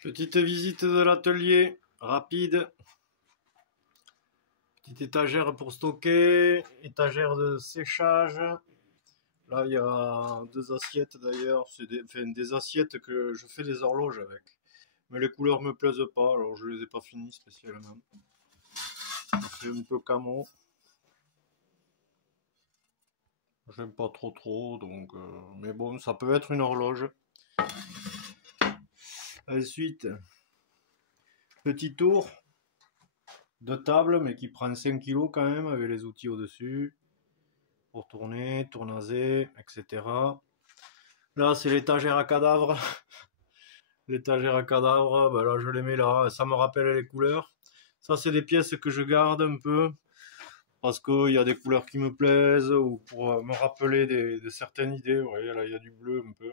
Petite visite de l'atelier, rapide. Petite étagère pour stocker, étagère de séchage. Là, il y a deux assiettes d'ailleurs. C'est des assiettes que je fais des horloges avec. Mais les couleurs me plaisent pas, alors je les ai pas finies spécialement. C'est un peu camo. J'aime pas trop, donc... mais bon, ça peut être une horloge. Ensuite, petit tour de table, mais qui prend 5 kg quand même, avec les outils au-dessus. Pour tourner, tournaser, etc. Là, c'est l'étagère à cadavres. L'étagère à cadavres, ben là, je les mets là. Ça me rappelle les couleurs. Ça, c'est des pièces que je garde un peu. Parce qu'il y a des couleurs qui me plaisent, ou pour me rappeler de certaines idées. Vous voyez, là, il y a du bleu un peu.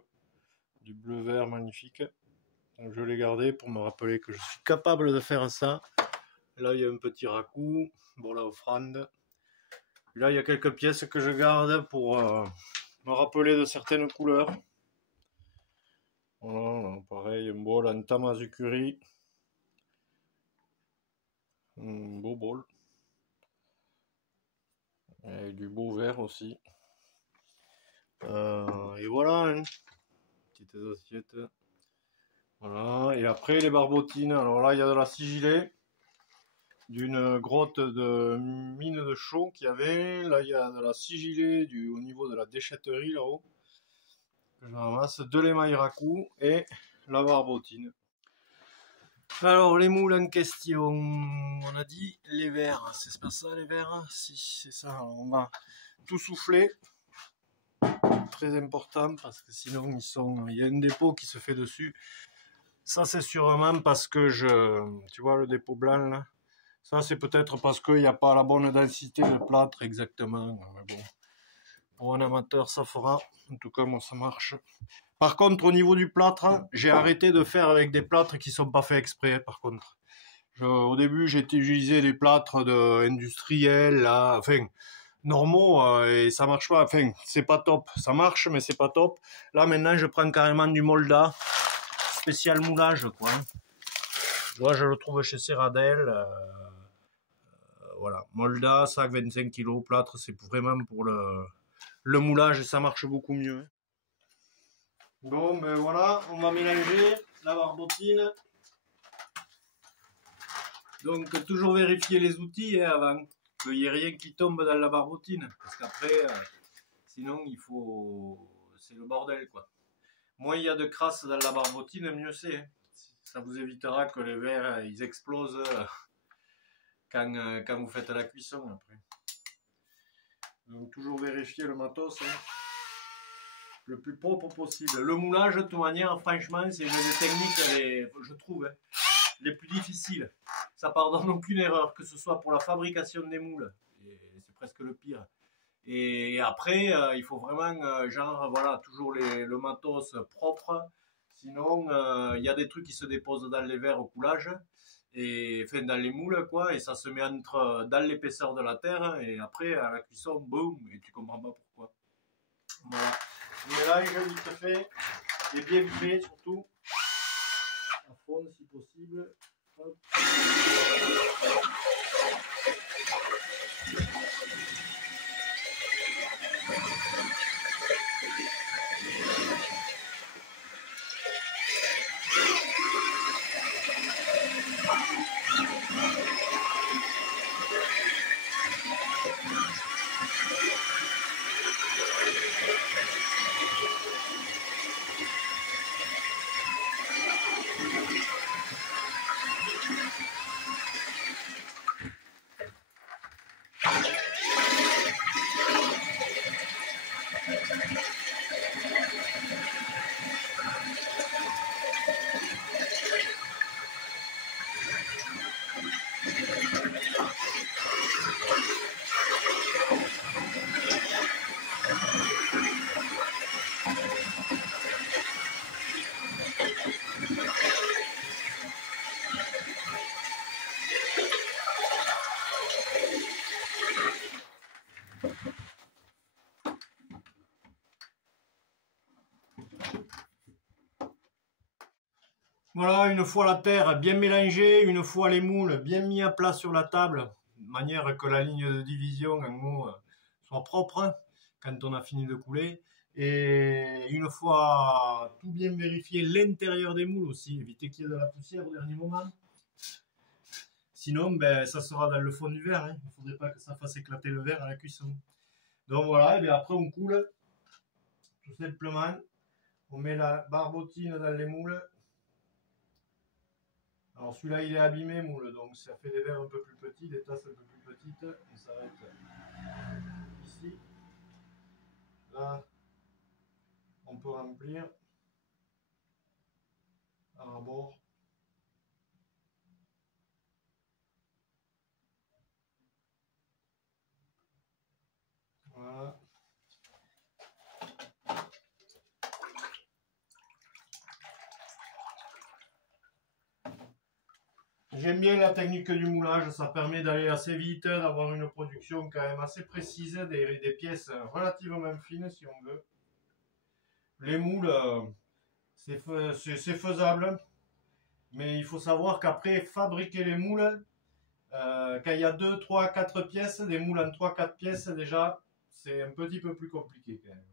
Du bleu-vert magnifique. Donc, je l'ai gardé pour me rappeler que je suis capable de faire ça. Là, il y a un petit raku. Bon, la offrande. Là, il y a quelques pièces que je garde pour me rappeler de certaines couleurs. Voilà, pareil, un bol en tamazukuri. Un beau bol. Et du beau vert aussi. Et voilà, hein. Petites assiettes. Voilà, et après les barbotines. Alors là, il y a de la sigillée d'une grotte de mine de chaux qu'il y avait. Là, il y a de la sigillée au niveau de la déchetterie là-haut. Que je ramasse, de l'émail raku et la barbotine. Alors les moules en question, on a dit les verres, c'est pas ça les verres? Si, c'est ça. Alors, on va tout souffler. Très important parce que sinon il y a un dépôt qui se fait dessus. Ça c'est sûrement parce que tu vois le dépôt blanc là. Ça c'est peut-être parce qu'il n'y a pas la bonne densité de plâtre exactement. Mais bon, pour un amateur ça fera. En tout cas moi ça marche. Par contre au niveau du plâtre, j'ai arrêté de faire avec des plâtres qui sont pas faits exprès par contre. Au début j'ai utilisé des plâtres industriels là, enfin normaux et ça marche pas, enfin c'est pas top, ça marche mais c'est pas top. Là maintenant je prends carrément du Molda spécial moulage quoi. Moi je le trouve chez Serradel, voilà, Molda, sac 25 kg, plâtre, c'est vraiment pour le moulage et ça marche beaucoup mieux. Bon ben voilà, on va mélanger la barbotine. Donc toujours vérifier les outils avant qu'il n'y ait rien qui tombe dans la barbotine, parce qu'après sinon c'est le bordel quoi. Moins il y a de crasse dans la barbotine, mieux c'est. Ça vous évitera que les verres ils explosent quand vous faites la cuisson après. Donc toujours vérifier le matos le plus propre possible. Le moulage de toute manière franchement c'est une des techniques je trouve les plus difficiles. Ça pardonne aucune erreur, que ce soit pour la fabrication des moules, et c'est presque le pire. Et après, il faut vraiment, genre, voilà, toujours le matos propre. Sinon, il y a des trucs qui se déposent dans les verres au coulage, et enfin dans les moules, quoi, et ça se met dans l'épaisseur de la terre, et après, à la cuisson, boum, et tu comprends pas pourquoi. Voilà. Mélange vite fait, et bien fait surtout. À fond si possible. Hop. Voilà, une fois la terre bien mélangée, une fois les moules bien mis à plat sur la table, de manière que la ligne de division en haut soit propre hein, quand on a fini de couler. Et une fois tout bien vérifié, l'intérieur des moules aussi, éviter qu'il y ait de la poussière au dernier moment. Sinon, ben, ça sera dans le fond du verre. Hein. Il ne faudrait pas que ça fasse éclater le verre à la cuisson. Donc voilà, et bien après on coule, tout simplement. On met la barbotine dans les moules. Alors celui-là il est abîmé moule, donc ça fait des verres un peu plus petits, des tasses un peu plus petites. On s'arrête ici. Là, on peut remplir à bord. Voilà. J'aime bien la technique du moulage, ça permet d'aller assez vite, d'avoir une production quand même assez précise, des pièces relativement fines si on veut. Les moules, c'est faisable, mais il faut savoir qu'après fabriquer les moules, quand il y a 2, 3, 4 pièces, des moules en 3, 4 pièces déjà, c'est un petit peu plus compliqué quand même.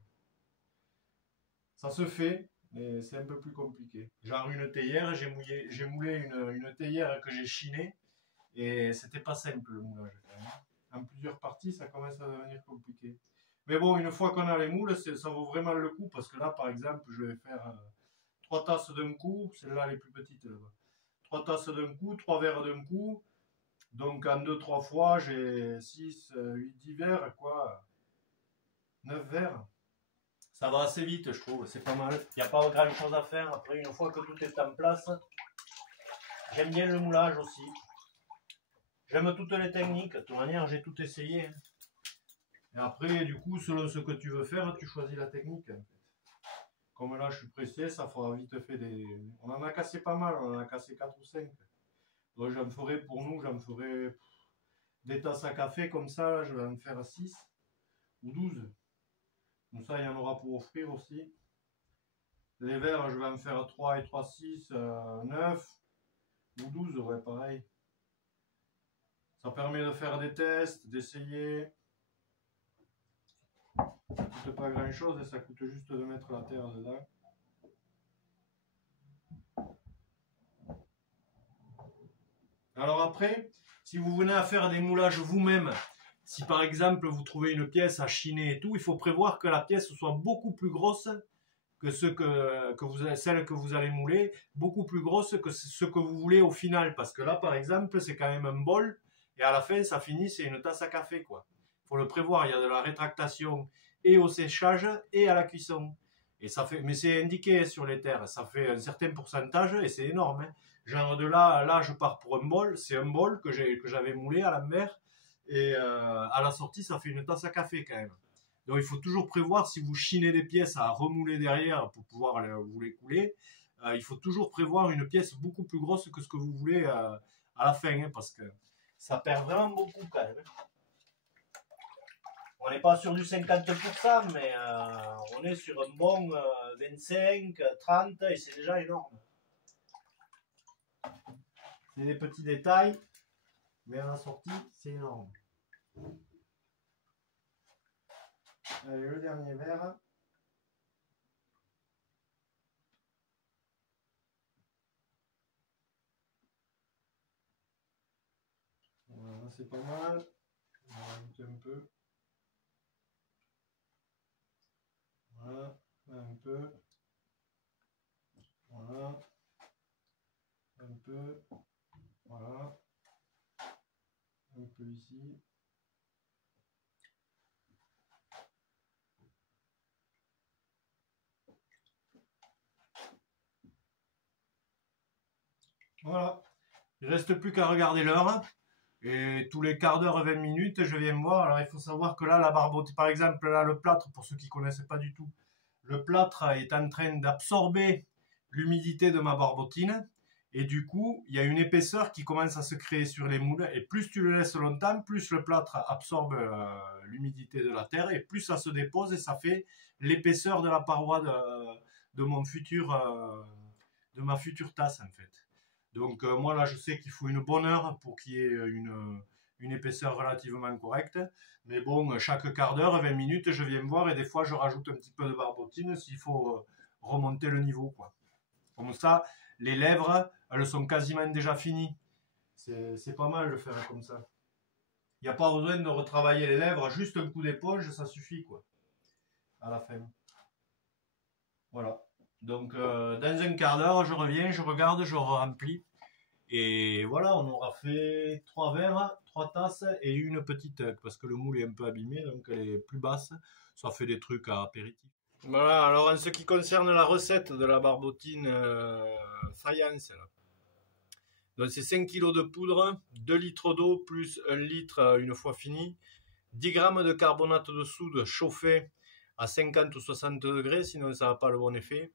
Ça se fait, mais c'est un peu plus compliqué. Genre une théière, j'ai moulé une théière que j'ai chinée, et c'était pas simple le moulage quand même. En plusieurs parties, ça commence à devenir compliqué. Mais bon, une fois qu'on a les moules, ça vaut vraiment le coup, parce que là, par exemple, je vais faire 3 tasses d'un coup, celles-là les plus petites là-bas. 3 tasses d'un coup, 3 verres d'un coup. Donc en 2-3 fois, j'ai 6, 8, 10 verres, quoi. 9 verres. Ça va assez vite, je trouve, c'est pas mal. Il n'y a pas grand chose à faire. Après, une fois que tout est en place, j'aime bien le moulage aussi. J'aime toutes les techniques. De toute manière, j'ai tout essayé. Et après, du coup, selon ce que tu veux faire, tu choisis la technique. En fait. Comme là, je suis pressé, ça fera vite fait des... On en a cassé pas mal, on en a cassé 4 ou 5. Donc j'en ferai, pour nous, j'en ferai des tasses à café comme ça, là, je vais en faire 6 ou 12. Comme ça, il y en aura pour offrir aussi. Les verres, je vais en faire 3 et 3, 6, 9 ou 12, ouais, pareil. Ça permet de faire des tests, d'essayer. Ça coûte pas grand chose et ça coûte juste de mettre la terre dedans. Alors après, si vous venez à faire des moulages vous-même, si par exemple vous trouvez une pièce à chiner et tout, il faut prévoir que la pièce soit beaucoup plus grosse que celle que vous allez mouler, beaucoup plus grosse que ce que vous voulez au final. Parce que là, par exemple, c'est quand même un bol, et à la fin, ça finit, c'est une tasse à café, quoi. Il faut le prévoir, il y a de la rétractation et au séchage et à la cuisson. Et ça fait, mais c'est indiqué sur les terres, ça fait un certain pourcentage et c'est énorme. Hein. Genre de là, je pars pour un bol, c'est un bol que j'avais moulé à la mer, et à la sortie, ça fait une tasse à café quand même. Donc il faut toujours prévoir, si vous chinez des pièces à remouler derrière pour pouvoir vous les couler, il faut toujours prévoir une pièce beaucoup plus grosse que ce que vous voulez à la fin, hein, parce que ça perd vraiment beaucoup quand même. On n'est pas sur du 50%, mais on est sur un bon 25, 30, et c'est déjà énorme. C'est des petits détails, mais à la sortie, c'est énorme. Allez, le dernier verre. Voilà, c'est pas mal. On va rajouter un peu. Voilà, un peu. Voilà. Un peu. Voilà. Un peu ici. Voilà. Il ne reste plus qu'à regarder l'heure. Et tous les quarts d'heure, 20 minutes, je viens voir. Alors il faut savoir que là, la barbotine, par exemple, là, le plâtre, pour ceux qui ne connaissent pas du tout, le plâtre est en train d'absorber l'humidité de ma barbotine. Et du coup, il y a une épaisseur qui commence à se créer sur les moules. Et plus tu le laisses longtemps, plus le plâtre absorbe l'humidité de la terre. Et plus ça se dépose et ça fait l'épaisseur de la paroi de mon futur de ma future tasse en fait. Donc moi là je sais qu'il faut une bonne heure pour qu'il y ait une épaisseur relativement correcte. Mais bon, chaque quart d'heure, 20 minutes, je viens me voir et des fois je rajoute un petit peu de barbotine s'il faut remonter le niveau, quoi. Comme ça, les lèvres, elles sont quasiment déjà finies. C'est pas mal de faire comme ça. Il n'y a pas besoin de retravailler les lèvres, juste un coup d'éponge, ça suffit, quoi. À la fin. Voilà. Donc, dans un quart d'heure, je reviens, je regarde, je remplis. Et voilà, on aura fait 3 verres, 3 tasses et une petite, parce que le moule est un peu abîmé, donc elle est plus basse. Ça fait des trucs à apéritif. Voilà, alors en ce qui concerne la recette de la barbotine faïence, là. Donc c'est 5 kg de poudre, 2 litres d'eau plus 1 litre une fois fini, 10 grammes de carbonate de soude chauffé à 50 ou 60 degrés, sinon ça n'a pas le bon effet,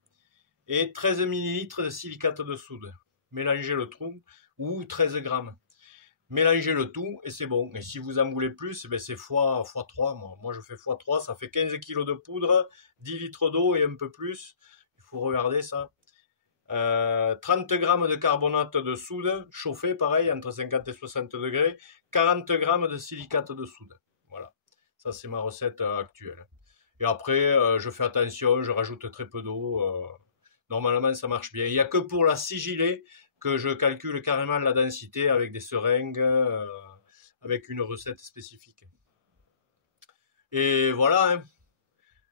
et 13 millilitres de silicate de soude. Mélangez le tout, ou 13 grammes. Mélangez le tout et c'est bon. Et si vous en voulez plus, ben c'est x3. Moi je fais x3, ça fait 15 kg de poudre, 10 litres d'eau et un peu plus. Il faut regarder ça. 30 grammes de carbonate de soude, chauffé pareil, entre 50 et 60 degrés. 40 grammes de silicate de soude. Voilà. Ça c'est ma recette actuelle. Et après, je fais attention, je rajoute très peu d'eau. Normalement, ça marche bien. Il n'y a que pour la sigillée que je calcule carrément la densité avec des seringues, avec une recette spécifique. Et voilà, hein.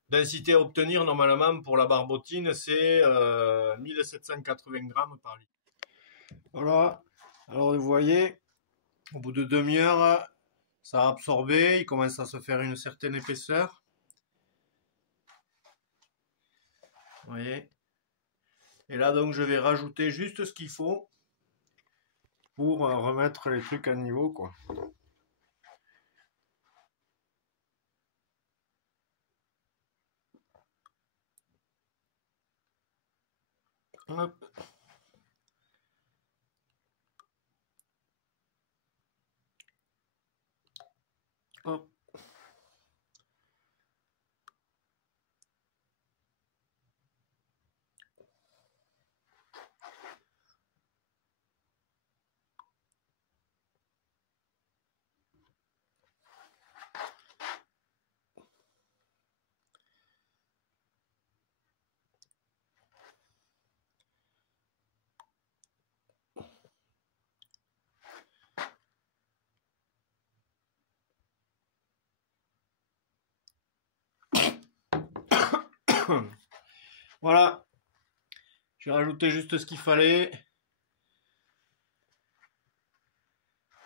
Densité à obtenir normalement pour la barbotine, c'est 1780 grammes par litre. Voilà, alors vous voyez, au bout de demi-heure, ça a absorbé, il commence à se faire une certaine épaisseur. Vous voyez. Et là donc je vais rajouter juste ce qu'il faut pour remettre les trucs à niveau, quoi. Hop. Hop. Voilà, j'ai rajouté juste ce qu'il fallait.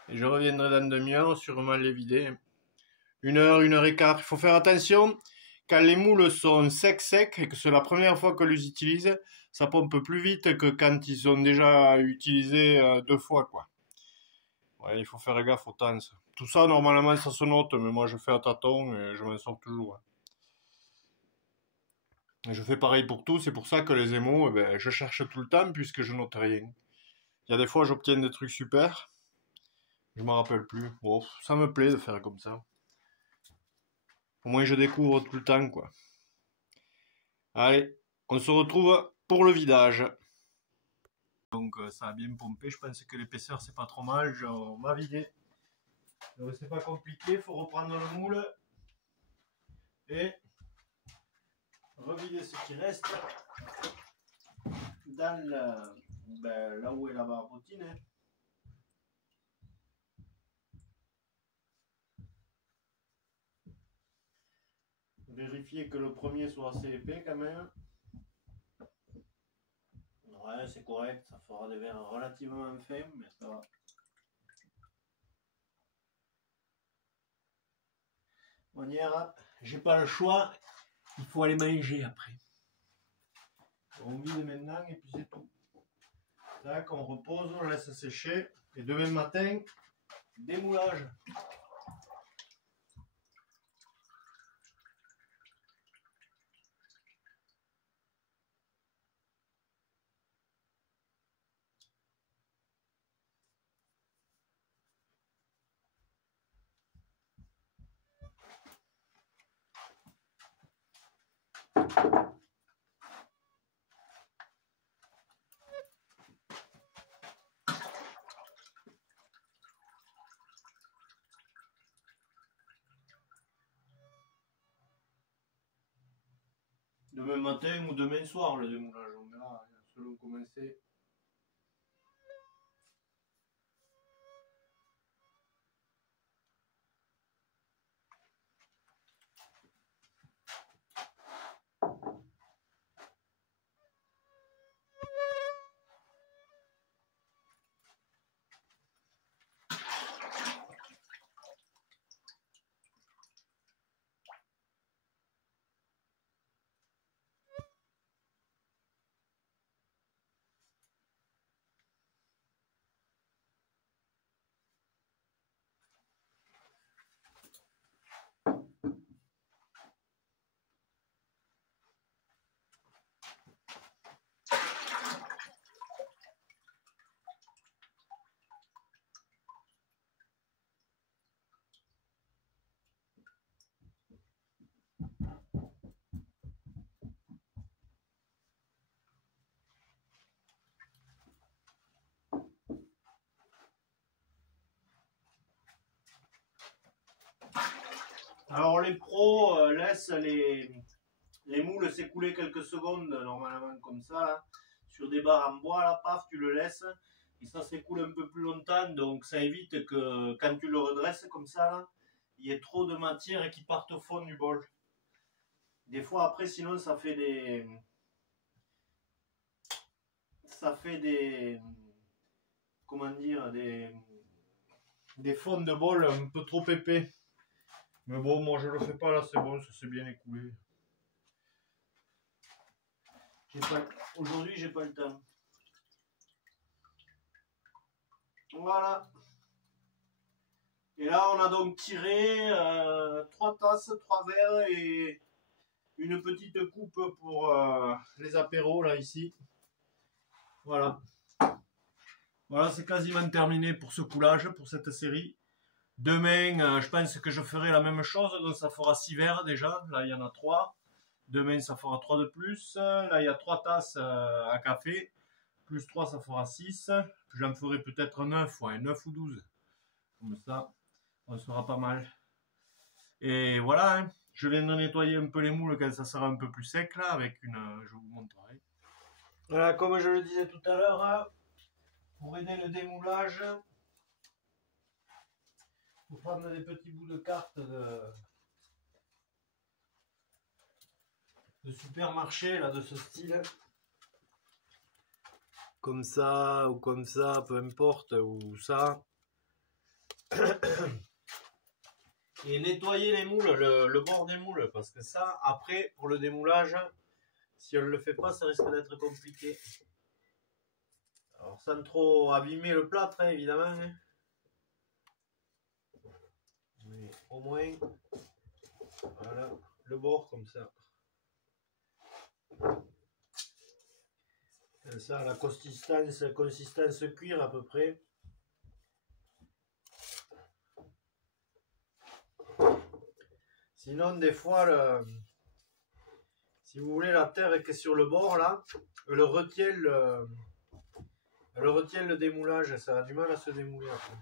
Et je reviendrai dans une demi-heure, sûrement les vider. 1 heure et quart. Il faut faire attention, quand les moules sont secs et que c'est la première fois que les utilise, ça pompe plus vite que quand ils sont déjà utilisés 2 fois, quoi. Ouais, il faut faire gaffe au temps. Tout ça, normalement, ça se note, mais moi je fais à tâtons et je m'en sors toujours. Je fais pareil pour tout, c'est pour ça que les émaux, eh ben, je cherche tout le temps puisque je note rien. Il y a des fois, j'obtiens des trucs super, je m'en rappelle plus. Bon, ça me plaît de faire comme ça. Au moins, je découvre tout le temps, quoi. Allez, on se retrouve pour le vidage. Donc, ça a bien pompé. Je pense que l'épaisseur, c'est pas trop mal. On va vider. Donc, c'est pas compliqué. Il faut reprendre le moule et revider ce qui reste dans là où est la barbotine. Vérifier que le premier soit assez épais quand même. Ouais, c'est correct, ça fera des verres relativement fins, mais ça va. De manière, j'ai pas le choix, il faut aller manger après. On vide maintenant et puis c'est tout. Tac, on repose, on laisse sécher et demain matin, démoulage. demain matin ou demain soir le démoulage. On verra selon comment c'est. Alors les pros laissent les moules s'écouler quelques secondes normalement comme ça là, sur des barres en bois là, paf, tu le laisses et ça s'écoule un peu plus longtemps, donc ça évite que quand tu le redresses comme ça là, il y ait trop de matière et qui parte au fond du bol. Des fois après sinon ça fait des comment dire des fonds de bol un peu trop épais. Mais bon, moi je le fais pas là, c'est bon, ça s'est bien écoulé. Aujourd'hui, j'ai pas le temps. Voilà. Et là, on a donc tiré 3 tasses, 3 verres et une petite coupe pour les apéros là ici. Voilà. Voilà, c'est quasiment terminé pour ce coulage, pour cette série. Demain, je pense que je ferai la même chose, donc ça fera 6 verres déjà. Là, il y en a 3. Demain, ça fera 3 de plus. Là, il y a 3 tasses à café. Plus 3, ça fera 6. J'en ferai peut-être 9, ouais, 9 ou 12. Comme ça, on sera pas mal. Et voilà, hein. Je viendrai nettoyer un peu les moules quand ça sera un peu plus sec, là, avec une... je vous montrerai. Voilà, comme je le disais tout à l'heure, hein, pour aider le démoulage, il faut prendre des petits bouts de carte de supermarché, là, de ce style. Comme ça, ou comme ça, peu importe, ou ça. Et nettoyer les moules, le bord des moules, parce que ça, après, pour le démoulage, si on ne le fait pas, ça risque d'être compliqué. Alors, sans trop abîmer le plâtre, hein, évidemment. Hein. Mais au moins, voilà, le bord comme ça. Comme ça, la consistance cuir à peu près. Sinon, des fois, si vous voulez, la terre qui est sur le bord, là, elle retient le démoulage. Ça a du mal à se démouler après.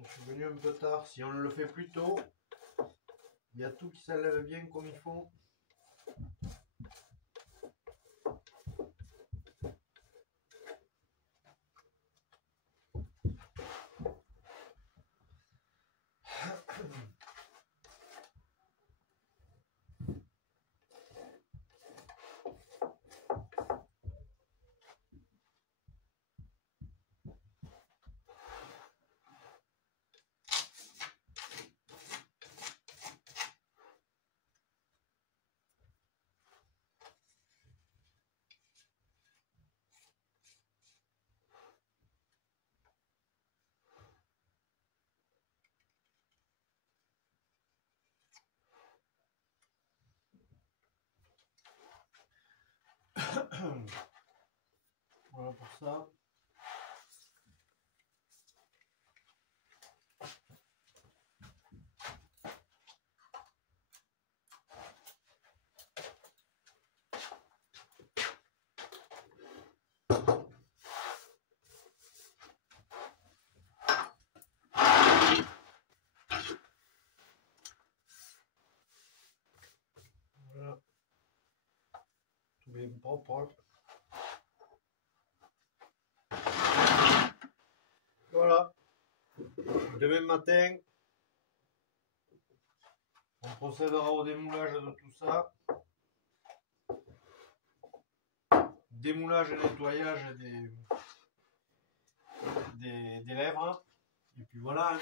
Je suis venu un peu tard. Si on le fait plus tôt, il y a tout qui s'enlève bien comme il faut. Voilà pour ça. bien propre. Voilà. Demain matin, on procédera au démoulage de tout ça. Démoulage et nettoyage des lèvres. Et puis voilà.